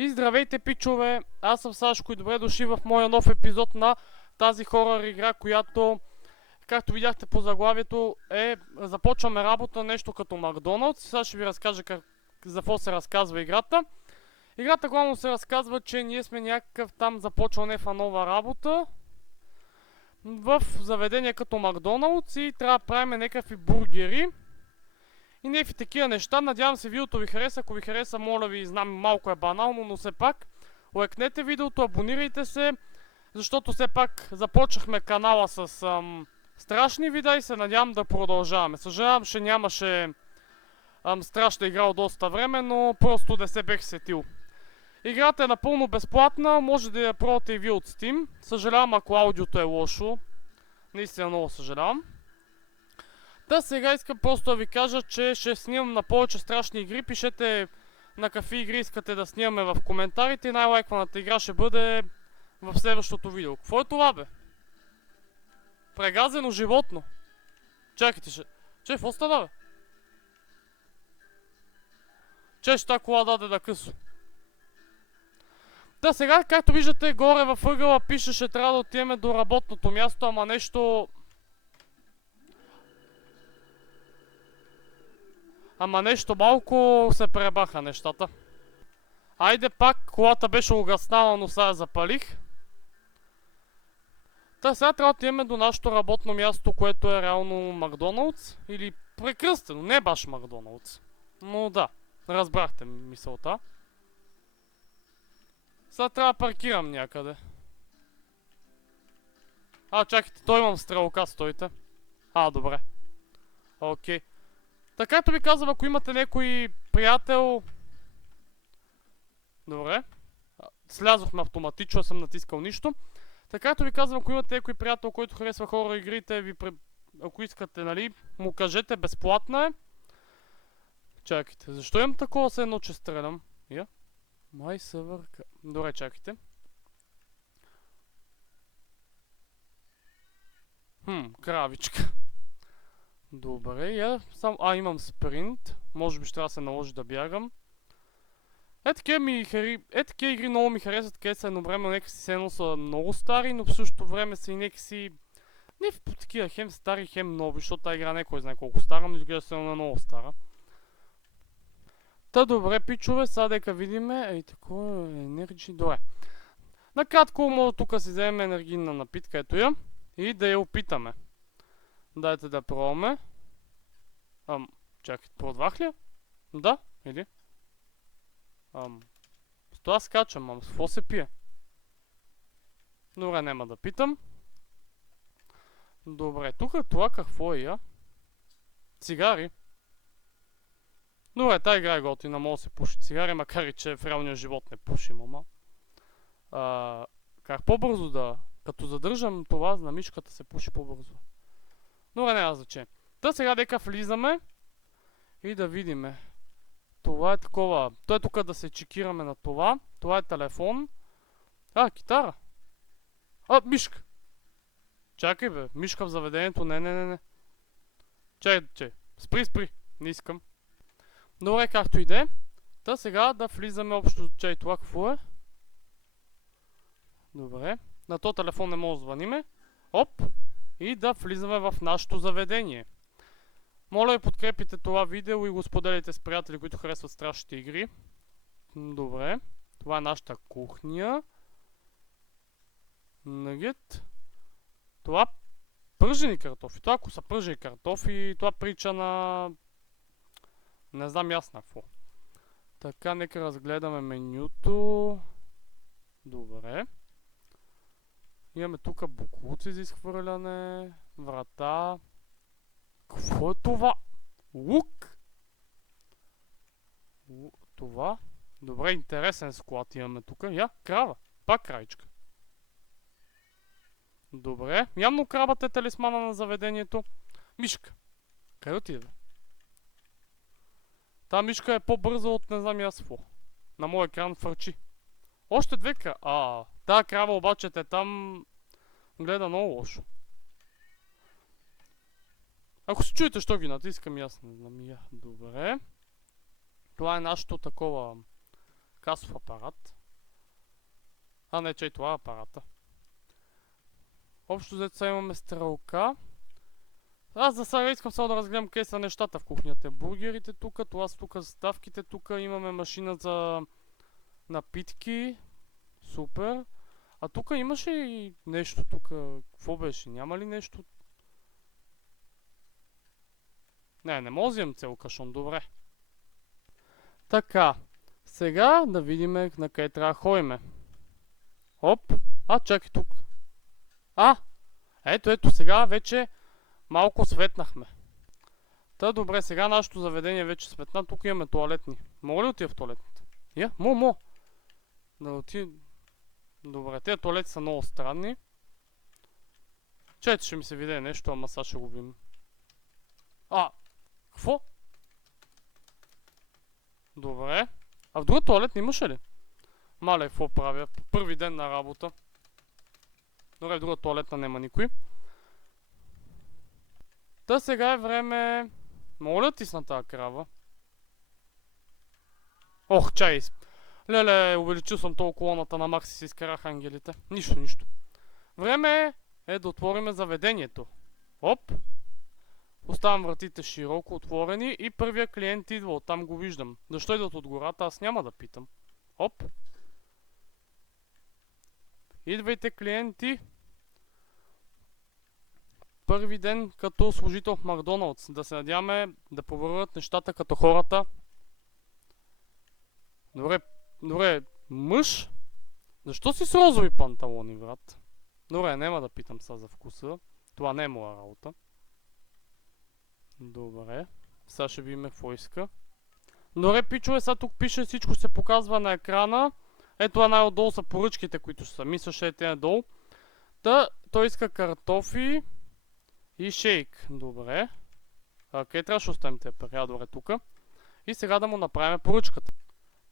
И здравейте, пичове! Аз съм Сашко и добре дошли в моя нов епизод на тази хорър игра, която, както видяхте по заглавието, започваме работа нещо като Макдоналдс. Сега ще ви разкажа за какво се разказва играта. Играта главно се разказва, че ние сме някакъв там започвал някаква нова работа в заведение като Макдоналдс и трябва да правим някакви бургери и някакви такива неща. Надявам се видеото ви хареса. Ако ви хареса, моля ви, знам, малко е банално, но все пак лайкнете видеото, абонирайте се, защото все пак започнахме канала с страшни видеа и се надявам да продължаваме. Съжалявам, че нямаше страшна игра от доста време, но просто не се бех сетил. Играта е напълно безплатна, може да я пробвате и ви от Steam. Съжалявам, ако аудиото е лошо. Наистина много съжалявам. Та сега искам просто да ви кажа, че ще снимам на повече страшни игри. Пишете на какви игри искате да снимаме в коментарите и най-лайкваната игра ще бъде в следващото видео. Какво е това, бе? Прегазено животно. Чакайте, какво става, бе? Ще тази кола даде да късо. Да, сега, както виждате, горе във ъгъла пише, ще трябва да отидем до работното място, ама нещо... нещо малко се пребаха нещата. Айде пак, колата беше угаснала, но сега я запалих. Та сега трябва да отидем до нашето работно място, което е реално Макдоналдс. Или прекръстено, не баш Макдоналдс. Но да, разбрахте мисълта. Сега трябва да паркирам някъде. Чакайте, той имам стрелка, стойте. Добре. Окей. Така, както ви казвам, ако имате някой приятел... Добре. Слязохме автоматично, съм натискал нищо. Така, както ви казвам, ако имате някой приятел, който харесва хорър игрите, ако искате, нали, му кажете, безплатна е. Чакайте, защо имам такова се едно, че стрелям? Май съвърка... Добре, чакайте. Кравичка. Добре, имам спринт. Може би ще трябва да се наложи да бягам. Такива игри много ми харесват, където са едновременно някакси се са много стари, но в същото време са и някакси... Не в такива хем стари, хем нови, защото тази игра не кой знае колко стара, но изглежда се на много стара. Та добре, пичове, сега дека видиме. Такова енерджи... Добре. Накратко, може тук си вземем енергийна напитка, ето я. И да я опитаме. Дайте да пробваме. Чакай, продвах ли? Да? Или? С това скачам, с какво се пие? Добре, няма да питам. Добре, тук това какво е, Цигари. Добре, тази игра е готина, може да се пуши цигари, макар и че в реалния живот не пушим, ама. Как по-бързо да... Като задържам това на мишката се пуши по-бързо. Добре, няма значение. Та сега дека влизаме и да видиме. Това е такова. Той е тук да се чекираме на това. Това е телефон. Китара. Мишка. Чакай, бе. Мишка в заведението. Не. Чакай. Спри. Не искам. Добре, както и да е. Та сега да влизаме общо. Чай, това какво е? Добре. На този телефон не може да звъниме. И да влизаме в нашето заведение. Моля ви, подкрепите това видео и го споделите с приятели, които харесват страшните игри. Добре. Това е нашата кухня. Нагет. Това пържени картофи. Това ако са пържени картофи, това прилича на... Не знам аз на какво. Така, нека разгледаме менюто. Добре. Имаме тук боклуци за изхвърляне. Врата. Какво е това? Лук? Това? Добре, интересен склад имаме тук. Крава. Пак кравичка. Добре. Явно крабата е талисмана на заведението. Мишка. Къде отиде? Та мишка е по-бърза от не знам аз какво. На моя екран фърчи. Още две крава. Тая крава обаче там гледа много лошо. Ако се чуете, що ги натискам, аз не знам. Добре. Това е нашето такова Касов апарат. А, не, че това е апарата. Общо взето сега имаме стрелка. Аз за сега искам само да разгледам къде са нещата в кухнята. Бургерите тук, това са тук съставките, тук имаме машина за напитки. Супер. А тук имаше и нещо тук. Какво беше? Няма ли нещо? Не мога да вземем цел кашон, добре. Така. Сега да видим на къде трябва да ходиме. Оп. Чакай тук. Ето сега вече малко светнахме. Добре, сега нашето заведение вече светна. Тук имаме тоалетни. Мога ли отида в туалетните? Мога. Да отида. Добре, тези туалети са много странни. Чайте, ще ми се видее нещо, ама сега ще го видим. Какво? Добре. А в друга туалет не имаше ли? Мале, какво правя? По първи ден на работа. Добре, в друга туалетна няма никой. Сега е време... Мога ли да тисна тази крава? Чай! Леле, увеличил съм толкова колоната на макс и си изкарах ангелите. Нищо. Време е да отвориме заведението. Оп! Оставям вратите широко отворени и първия клиент идва, оттам го виждам. Защо идват от гората, аз няма да питам. Оп! Идвайте, клиенти! Първи ден като служител в Макдоналдс. Да се надяваме да повърват нещата като хората. Добре, мъж? Защо си с розови панталони, брат? Добре, няма да питам сега за вкуса. Това не е моя работа. Добре. Сега ще видим какво иска. Добре, пичове, сега тук пише, всичко се показва на екрана. Ето най-отдолу са поръчките, които са. Мисля, ще е тези надолу. Той иска картофи и шейк. Добре. Къде трябваше да оставим тези пари? Добре, тук. И сега да му направим поръчката.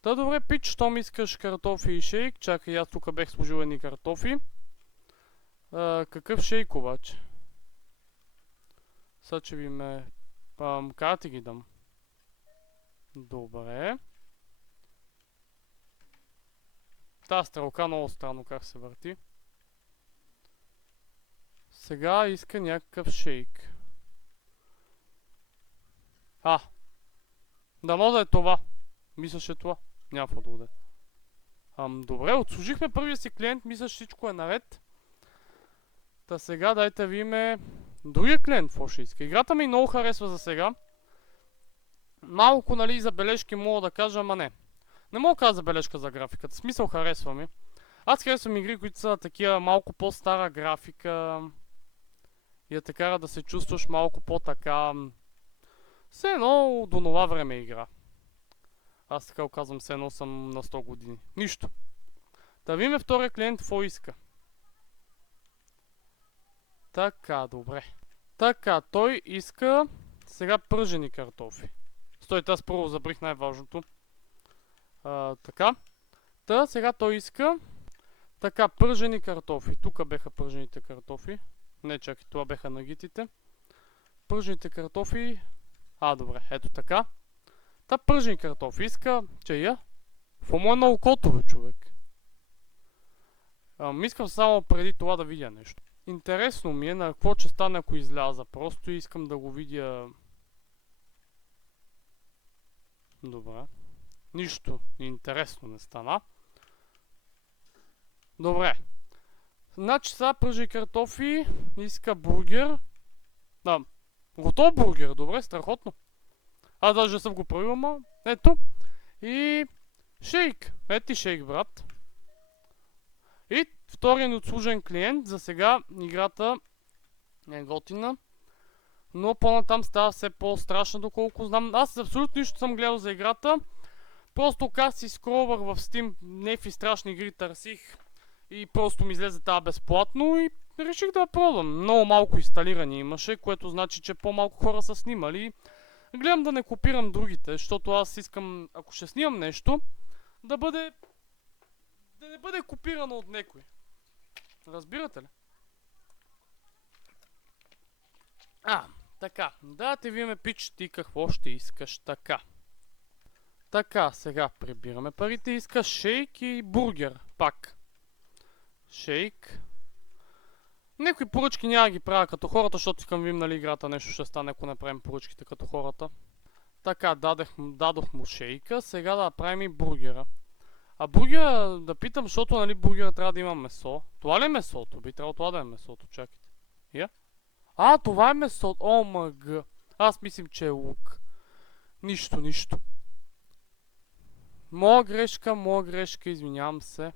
Добре, пич, щом искаш картофи и шейк. Чакай, аз тук бех сложил едни картофи. Какъв шейк обаче? Сега че ви ме... Кара ти ги дам. Добре. Тази стрелка много странно как се върти. Сега иска някакъв шейк. Да може да е това. Мислеше това. Няма какво да уде. Добре, отслужихме първия си клиент. Мисля, всичко е наред. Сега дайте видиме другия клиент, какво ще иска. Играта ми много харесва за сега. Малко, нали, забележки мога да кажа, ама не. Не мога да кажа забележка за графиката. Смисъл харесва ми. Аз харесвам игри, които са такива малко по-стара графика. И да те кара да се чувстваш малко по-така... Все едно до нова време игра. Аз така казвам, все едно съм на 100 години. Нищо. Да видим втория клиент какво иска. Така, добре. Така, той иска сега пържени картофи. Стойте, аз първо забрих най-важното. Така. Сега той иска така, пържени картофи. Тук беха пържените картофи. Не, чакай, това беха нагитите. Пържените картофи... добре, ето така. Пържени картофи иска чая. Какво му е на окото, бе, човек? Искам само преди това да видя нещо. Интересно ми е на какво ще стане, ако изляза. Просто искам да го видя... Добре. Нищо интересно не стана. Добре. Значи сега пържи картофи, иска бургер. Готов бургер, добре, страхотно. Даже съм го правил, ама ето. И шейк. Ети шейк, брат. И вторият отслужен клиент. За сега играта е готина. Но по-натам става все по-страшна, доколко знам. Аз абсолютно нищо съм гледал за играта. Просто как си скролвах в Steam, някакви страшни игри търсих. И просто ми излезе тази безплатно и реших да я пробвам. Много малко инсталирани имаше, което значи, че по-малко хора са снимали. Гледам да не копирам другите, защото аз искам, ако ще снимам нещо, да не бъде копирано от някой. Разбирате ли? Така. Да те видим, пич, ти какво ще искаш така. Така, сега прибираме парите. Иска шейк и бургер. Пак. Шейк. Някои поръчки няма да ги правя като хората, защото искам вим, нали, играта нещо ще стане, ако не правим поръчките като хората. Така, дадох му шейка, сега да правим и бургера. А бургера, да питам, защото, нали, бургера трябва да има месо. Това ли е месото? Би трябвало това да е месото, чакайте. Я? А, това е месото. О, мъг. Аз мислим, че е лук. Нищо. Моя грешка, извинявам се.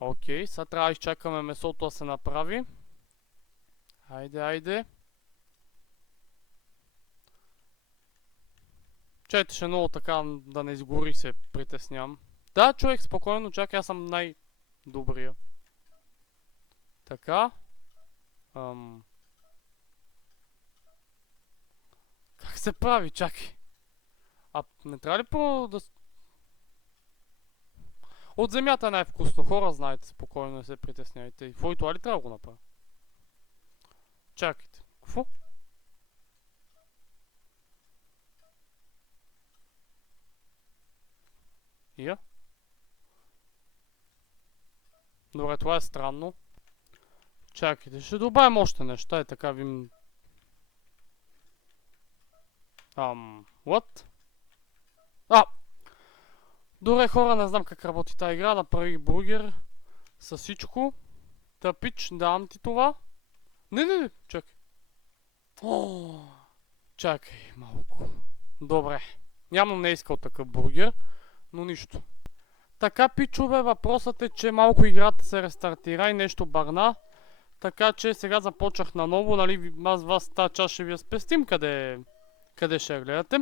Окей, сега трябва да изчакаме месото да се направи. Айде. Чайте, ще много така да не изгори, се притеснявам. Да, човек, спокойно, чакай, аз съм най-добрия. Така. Как се прави, чакай. А не трябва ли да... От земята е най-вкусно, хора, знаете, спокойно, не се притесняйте. И какво и това ли трябва да го направя? Чакайте. Какво? Я? Добре, това е странно. Чакайте, ще добавим още неща, е така вим... What? Добре, хора, не знам как работи тази игра, направих бургер с всичко. Тъпич, давам ти това. Не, чакай. Чакай малко. Добре. Явно не е искал такъв бургер, но нищо. Така, пичове, въпросът е, че малко играта се рестартира и нещо багна. Така че сега започнах наново, нали, аз вас тази част ще ви я спестим, къде ще я гледате.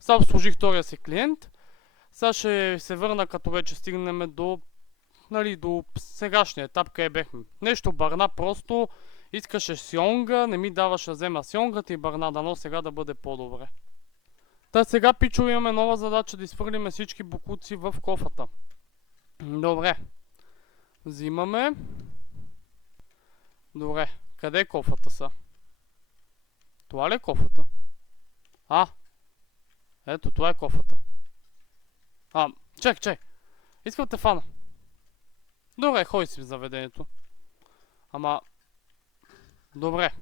Сега обслужих втория си клиент. Сега ще се върна, като вече стигнем до сегашния етап, къде бехме. Нещо бърна, просто искаше сьонга, не ми даваше да взема сьонгата и бърна, дано сега да бъде по-добре. Та сега, пичо, имаме нова задача да изхвърлиме всички бокуци в кофата. Добре. Взимаме. Добре. Къде е кофата са? Това ли е кофата? Ето, това е кофата. Чек. Искам те фана. Добре, ходи си в заведението. Добре.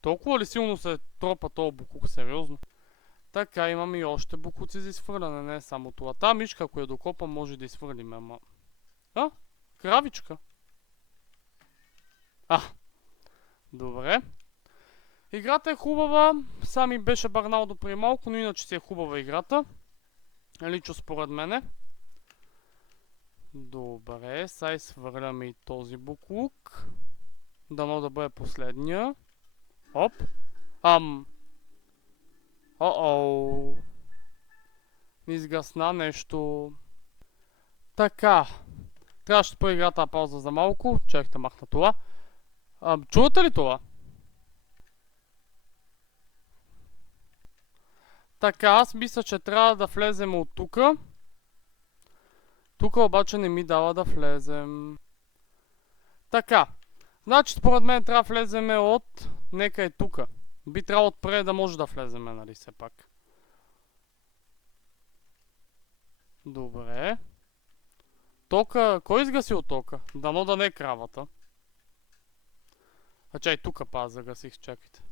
Толкова ли силно се тропа този букук, сериозно? Така, имаме и още букуци за изхвърляне, не е само това. Та мишка, ако я докопа, може да изхвърлим, Кравичка. Добре. Играта е хубава, сами беше бърнал допреди малко, но иначе си е хубава играта. Лично според мене. Добре, сега изхвърляме и този буклук. Дано да бъде последния. Оп. Не изгасна нещо. Така. Трябваше да спра играта пауза за малко. Чакайте, махна това. Чувате ли това? Така, аз мисля, че трябва да влезем от тука. Тука обаче не ми дава да влезем. Така. Значи, според мен трябва да влеземе от... Нека е тука. Би трябвало отпред да може да влеземе, нали, все пак. Добре. Тока... Кой изгаси от тока? Дано да не е кравата. Чай, тука загасих, чакайте.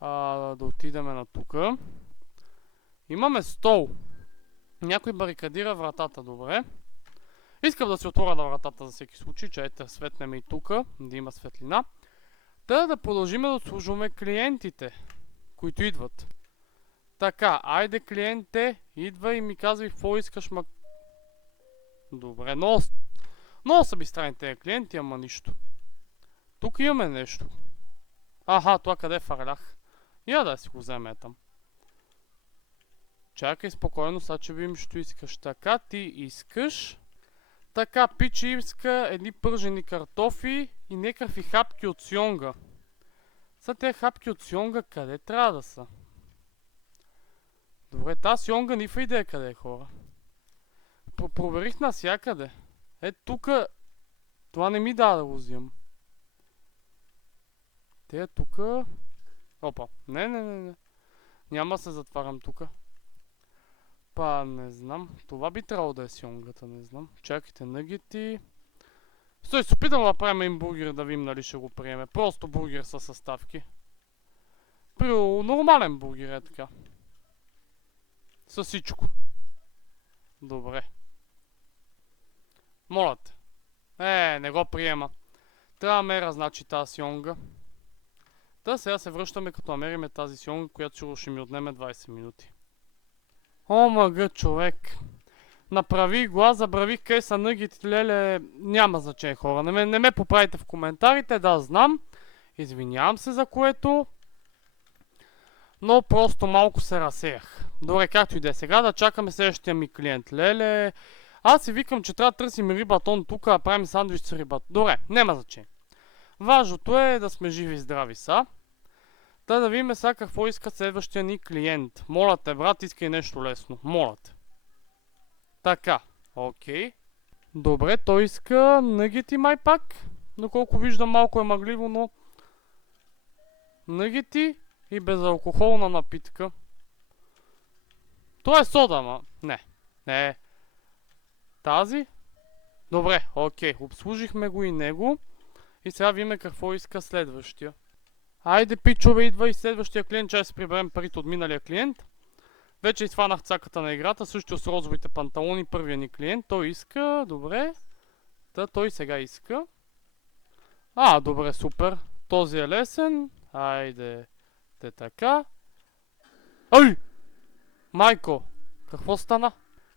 Да отидеме на тука. Имаме стол. Някой барикадира вратата, добре. Искам да си отворя на вратата за всеки случай, чайте, светнем и тука, да има светлина. Да продължим да обслужваме клиентите, които идват. Така, айде клиенте, идва и ми казвай какво искаш, Добре, много са ми странни тези клиенти, ама нищо. Тук имаме нещо. Това къде фарлях? Я да си го вземе там. Чакай спокойно, сега че видим, що искаш. Така, ти искаш. Така, пичи иска едни пържени картофи и някакви хапки от сьонга. Сега тези хапки от сьонга къде трябва да са? Добре, тази сьонга нифа идея къде е, хора. Проверих навсякъде. Тука... Това не ми дава да го взимам. Те тука... Опа, не. Няма се затварям тук. Па, не знам. Това би трябвало да е сионгата, не знам. Чакайте, нъгети. Стой, се опитам да правим им бургер, да видим нали ще го приеме. Просто бургер със съставки. При нормален бургер е така. С всичко. Добре. Моля те. Не го приема. Трябва да мера, значи, тази сионга. Та сега се връщаме като намериме тази сионга, която ще ми отнеме 20 минути. О, мъга, човек. Направих го, аз забравих къде са нъгетите, леле, няма значение хора. Не ме поправите в коментарите, да знам. Извинявам се за което. Но просто малко се разсеях. Добре, както и да е сега, да чакаме следващия ми клиент. Леле, аз си викам, че трябва да търсим рибатон тук, да правим сандвич с рибатон. Добре, няма значение. Важното е да сме живи и здрави са. Да видим сега какво иска следващия ни клиент. Моля те, брат, иска и нещо лесно. Моля те. Така, окей. Добре, той иска нъгети май пак. Доколко виждам малко е мъгливо, но... Нъгети и безалкохолна напитка. Това е сода, ама... Не. Тази? Добре, окей. Обслужихме го и него. И сега видим какво иска следващия. Айде, пичове, идва и следващия клиент, че си приберем парите от миналия клиент. Вече изфанах цаката на играта, също с розовите панталони, първия ни клиент. Той иска, добре. Той сега иска. Добре, супер. Този е лесен. Айде, така. Ай! Майко, какво стана?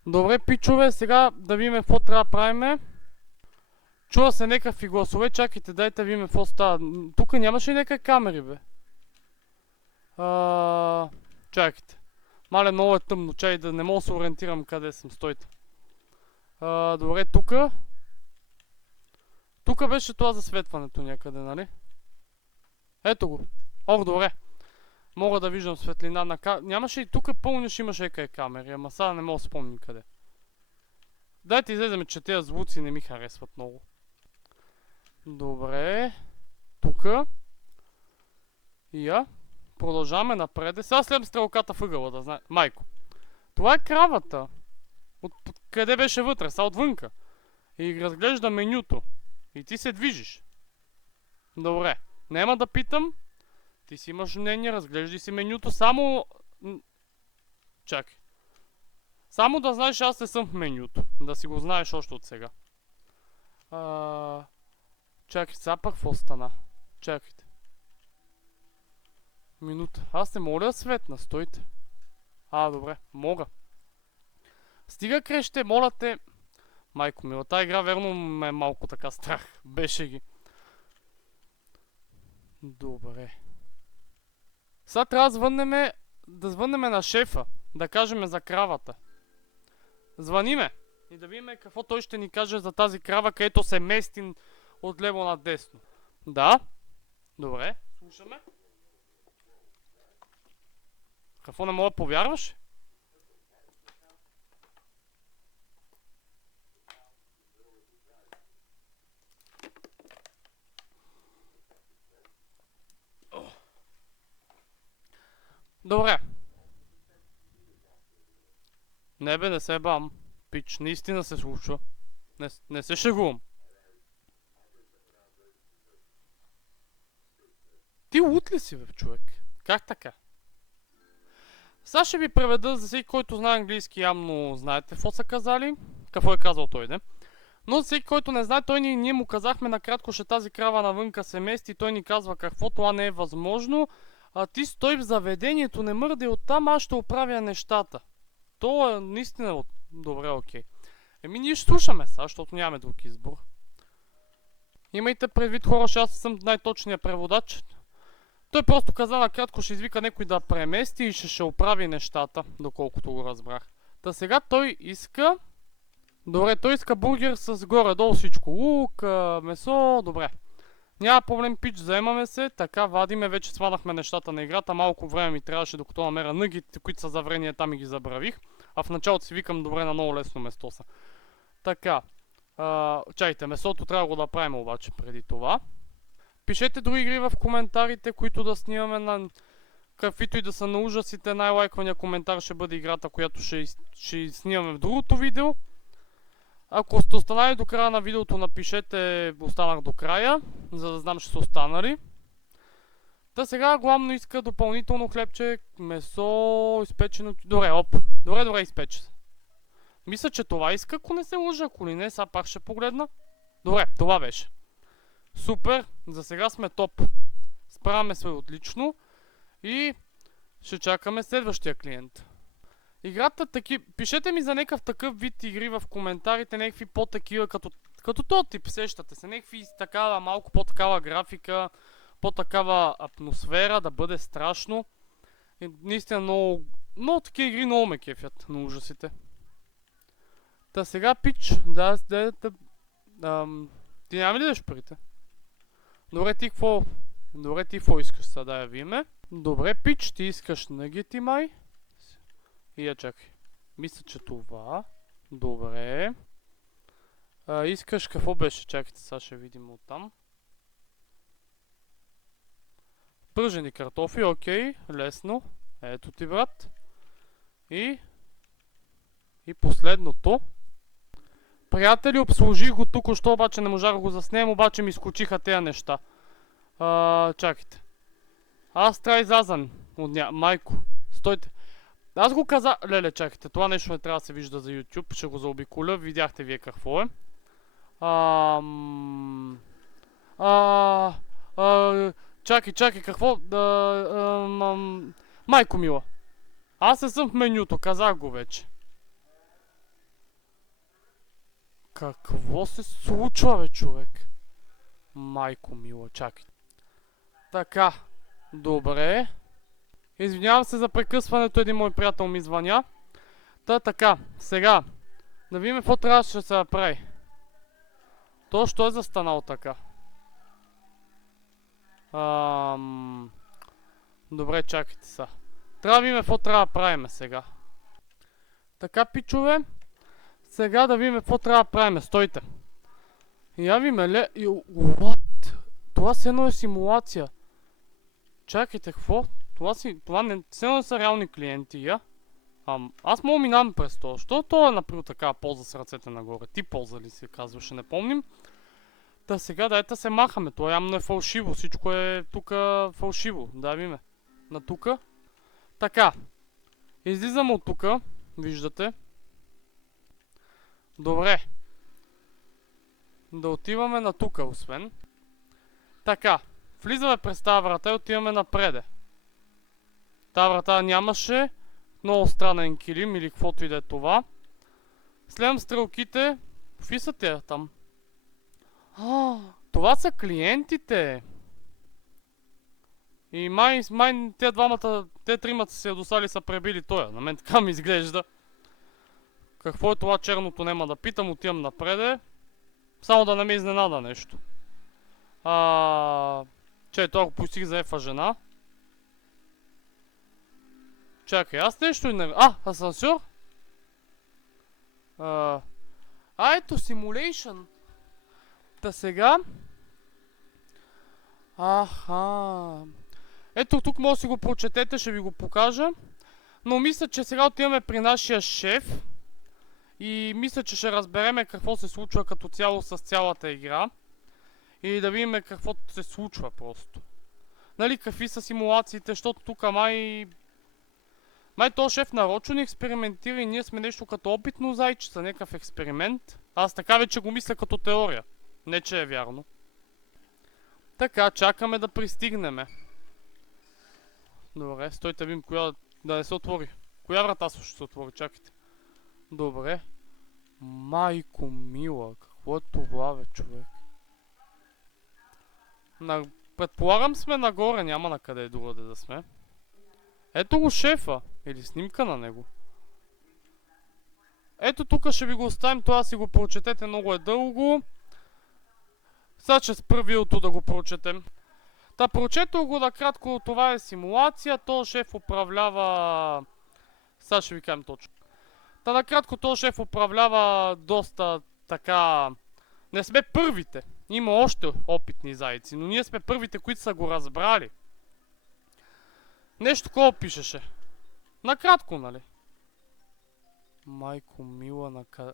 Добре, пичове, сега да видим какво трябва да правиме. Чува се някакви гласове, чакайте, дайте да видим какво става. Тук нямаше ли някакви камери, бе? Чакайте. Мале, много е тъмно, чай да не мога да се ориентирам къде съм, стойте. Добре, тука. Тука беше това засветването някъде, нали? Ето го. Добре. Мога да виждам светлина на камера. Нямаше и тук пълниш имаше някъде камери, ама сега не мога да спомним къде. Дайте излеземе, че тези звуци не ми харесват много. Добре. Тука. Продължаваме напред. Сега следвам стрелката въгъла, да знае. Майко. Това е кравата. Къде беше вътре? Сега отвънка. И разглежда менюто. И ти се движиш. Добре. Нема да питам. Ти си имаш мнение, разглеждай си менюто. Само... Чакай. Само да знаеш, аз не съм в менюто. Да си го знаеш още от сега. Чакай, сега пък какво стана? Чакайте. Минута. Аз не мога да светна, стойте. Добре, мога. Стига креще, моля те. Майко мила, тази игра верно ме е малко така страх. Беше ги. Добре. Сега трябва да звъннем на шефа. Да кажем за кравата. Звъниме. И да видим какво той ще ни каже за тази крава, където се мести от лево на десно. Да. Добре. Слушаме. Какво не мога да повярваш? Добре. Не бе, не се бам. Пич, наистина се случва. Не се шегувам. Ти лут ли си, бе, човек? Как така? Сега ще ви преведа за всеки, който знае английски, явно знаете какво са казали. Какво е казал той, не? Но за всеки, който не знае, ние му казахме накратко, че тази крава навънка се мести и той ни казва какво, това не е възможно. Ти стой в заведението, не мърдай оттам, аз ще оправя нещата. То е наистина добре, окей. Ние ще слушаме сега, защото нямаме друг избор. Имайте предвид, хора, че аз съм най-точният преводач. Той просто каза накратко, ще извика някой да премести и ще оправи нещата, доколкото го разбрах. Та сега той иска... Добре, той иска бургер с горе-долу всичко. Лук, месо, добре. Няма проблем, пич, заемаме се. Така, вадиме, вече сванахме нещата на играта. Малко време ми трябваше, докато намеря нъгите, които са заврени, там и ги забравих. А в началото си викам, добре, на много лесно место са. Така. Чайте, месото трябва го да правим обаче преди това. Пишете други игри в коментарите, които да снимаме каквито и да са на ужасите, най-лайквания коментар ще бъде играта, която ще снимаме в другото видео. Ако сте останали до края на видеото, напишете останах до края, за да знам ще са останали. Та сега главно иска допълнително хлебче, месо, изпечено... Добре, изпече се. Мисля, че това иска, ако не се лъжа, ако ли не, сега пак ще погледна. Добре, това беше. Супер, за сега сме топ. Справяме се отлично и ще чакаме следващия клиент. Играта пишете ми за някакъв такъв вид игри в коментарите, някакви по-такива, като този тип, сещате се, някакви такава, малко по-такава графика, по-такава атмосфера, да бъде страшно. И наистина много такива игри много ме кефят на ужасите. Та сега пич, ти няма ли да парите? Добре, ти какво искаш сега да я виме? Добре, пич, ти искаш нагети май. И я чакай. Мисля, че това. Добре. Искаш какво беше? Чакайте, сега ще видим оттам. Пържени картофи, окей, лесно. Ето ти, брат. И последното. Приятели, обслужих го тук-що, обаче не можах да го заснем, обаче ми изкочиха тези неща. Чакайте. Аз трябва излязан от майко. Стойте. Аз го каза... Леле, чакайте, това нещо не трябва да се вижда за YouTube, ще го заобиколя, видяхте вие какво е. Чакай, какво? Майко мила. Аз не съм в менюто, казах го вече. Какво се случва, бе, човек? Майко мила, чакай. Така, добре. Извинявам се за прекъсването, един мой приятел ми звъня. Така, сега. Да видим какво трябваше да се направи. То, що е застанал така? Добре, чакайте са. Трябва да видим какво трябва да правим сега. Така, пичове. Сега да видим какво трябва да правим. Стойте. Яви ме ле... What? Това все едно е симулация. Чакайте, какво? Това не са реални клиенти, я? Аз мога минавам през това. Що това е направил така полза с ръцете нагоре? Ти полза ли си казваше, не помним. Та сега дайте се махаме. Това явно е фалшиво. Всичко е тук фалшиво. Да, видиме. На тука. Така. Излизам от тука. Виждате. Добре. Да отиваме на тука, освен. Така. Влизаме през тази врата и отиваме напреде. Тази врата нямаше. Много странен килим или каквото и да е това. Следвам стрелките. Какви са те там? Това са клиентите. И май те двамата, те тримата се ядосали са пребили тоя. На мен така ми изглежда. Какво е това черното, нема да питам, отивам напреде. Само да не ме изненада нещо. Че, това го пустих за ефа жена. Чакай, аз нещо и не... асансьор? Ето, симулейшън. Та сега... Ето тук може да си го прочетете, ще ви го покажа. Но мисля, че сега отиваме при нашия шеф. И мисля, че ще разбереме какво се случва като цяло с цялата игра. И да видим какво се случва просто. Нали, какви са симулациите, защото тук май този шеф нарочно ни експериментира и ние сме нещо като опитно зайчица, някакъв експеримент. Аз така вече го мисля като теория. Не, че е вярно. Така, чакаме да пристигнеме. Добре, стойте видим коя... Да не се отвори. Коя врата ще се отвори, чакайте. Добре. Майко мила, какво е това, бе, човек? Предполагам сме нагоре, няма на къде другаде да сме. Ето го шефа. Или снимка на него. Ето тук ще ви го оставим, това си го прочетете, много е дълго. Сега ще спра видеото да го прочетем. Та прочетох го накратко, това е симулация, този шеф управлява... Сега ще ви кажем точно. Та накратко този шеф управлява доста така... Не сме първите. Има още опитни зайци, но ние сме първите, които са го разбрали. Нещо такова пишеше. Накратко, нали? Майко мила, накъде...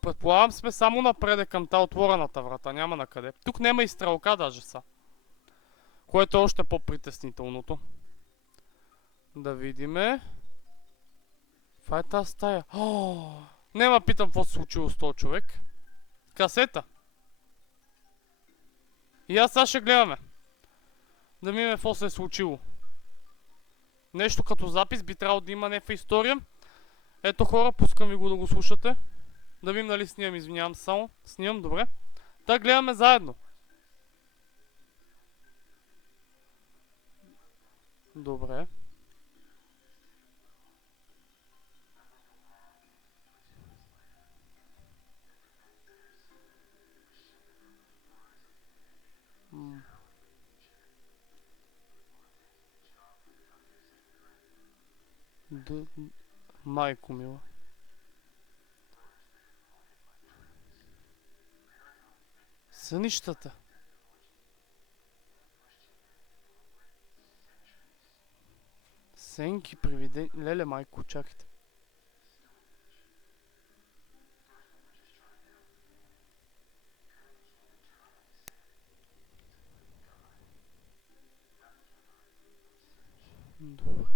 Предполагам сме само напреде към та отворената врата, няма накъде. Тук няма и стрелка даже са. Което е още по-притеснителното. Да видиме. Това е тази стая. Нема питам какво се случило с този човек. Касета. И аз сега ще гледаме. Да видим какво се е случило. Нещо като запис би трябвало да има някаква история. Ето хора, пускам ви го да го слушате. Да видим дали снимам, извинявам се само. Снимам, добре. Да гледаме заедно. Добре. Майко мила. Сънищата. Сенки, привидения. Леле, майко, чакайте. Добре.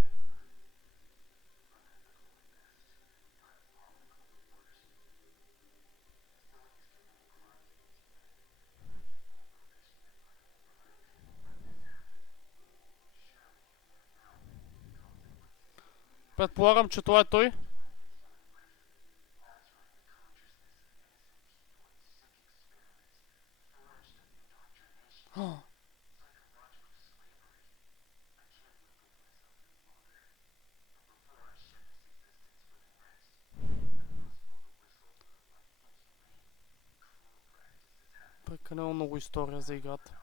Предполагам, че това е той. Прекалено много история за играта.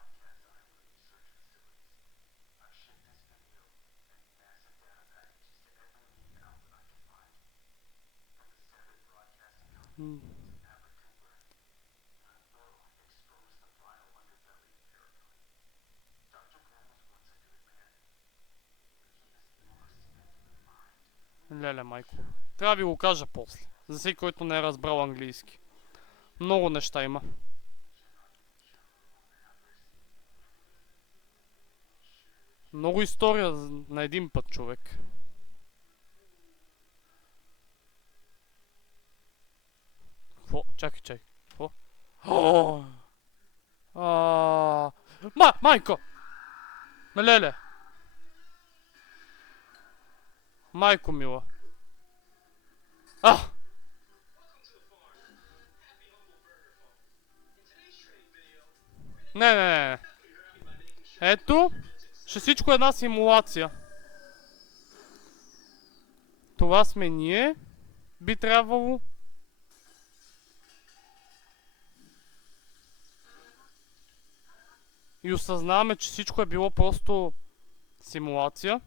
Леле, майко. Трябва да ви го кажа после. За всеки, който не е разбрал английски. Много неща има. Много история на един път, човек. Какво? Чакай. Какво? Майко! Леле! Майко мила. Не. Ето. Ще всичко е една симулация. Това сме ние. Би трябвало. И осъзнаваме, че всичко е било просто симулация.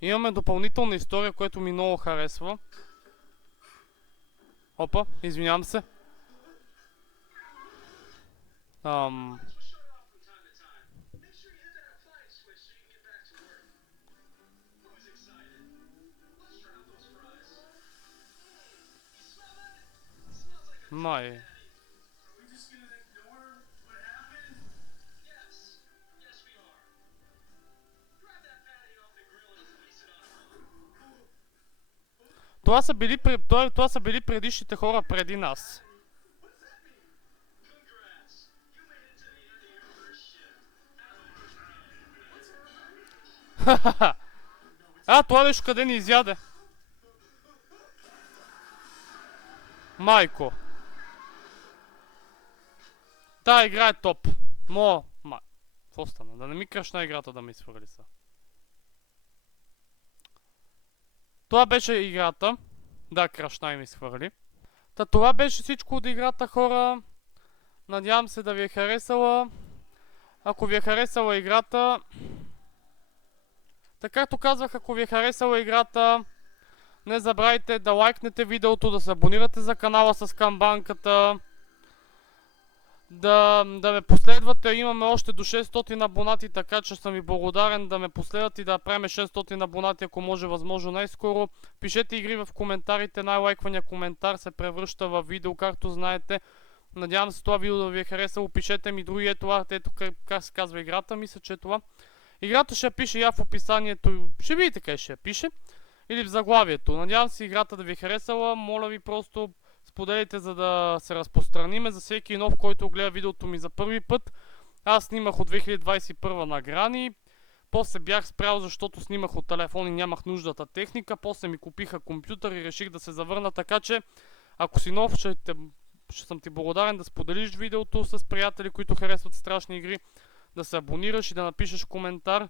Имаме допълнителна история, което ми много харесва. Опа, извинявам се. Май. Това са били предишните хора преди нас. Това нещо къде ни изяде? Майко. Та игра е топ. Какво стана? Да не ми крашна играта да ми свърли са. Това беше играта. Да, крашна и ми свърли. Това беше всичко от играта, хора. Надявам се да ви е харесала. Ако ви е харесала играта... Така както казвах, ако ви е харесала играта, Не забравяйте да лайкнете видеото, да се абонирате за канала с камбанката, да ме последвате. Имаме още до 600 абонати, така че съм ви благодарен да ме последвате и да правим 600 абонати, ако може възможно най-скоро. Пишете игри в коментарите, най-лайквания коментар се превръща в видео, както знаете. Надявам се това видео да ви е харесало. Пишете ми други, ето арт, ето как се казва играта, мисля, че е това. Играта ще я пише я в описанието, ще видите къде ще я пише. Или в заглавието. Надявам се играта да ви е харесала. Моля ви просто споделите, за да се разпространиме за всеки нов, който гледа видеото ми за първи път. Аз снимах от 2021 на грани. После бях спрял, защото снимах от телефон и нямах нуждата техника. После ми купиха компютър и реших да се завърна, така че ако си нов, ще съм ти благодарен да споделиш видеото с приятели, които харесват страшни игри, да се абонираш и да напишеш коментар.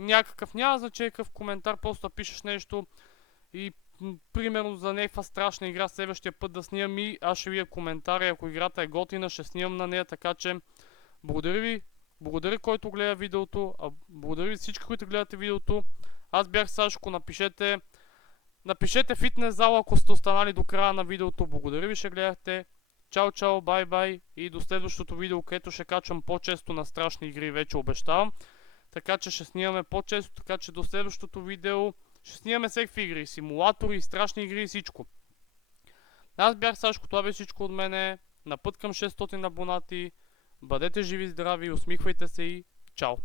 Някакъв, няма значение какъв коментар, просто да пишеш нещо и примерно за някаква страшна игра следващия път да снимам и аз ще видя коментари, ако играта е готина, ще снимам на нея, така че благодаря ви, благодаря който гледа видеото, благодаря ви всички, които гледате видеото. Аз бях Сашко, напишете фитнес зала, ако сте останали до края на видеото. Благодаря ви, че гледахте. Чао, чао, бай, бай и до следващото видео, където ще качвам по-често на страшни игри, вече обещавам. Така че ще снимаме по-често, така че до следващото видео ще снимаме всеки игри, симулатори, страшни игри и всичко. Аз бях Сашко, това бе всичко от мене. На път към 600 абонати. Бъдете живи, здрави, усмихвайте се и чао!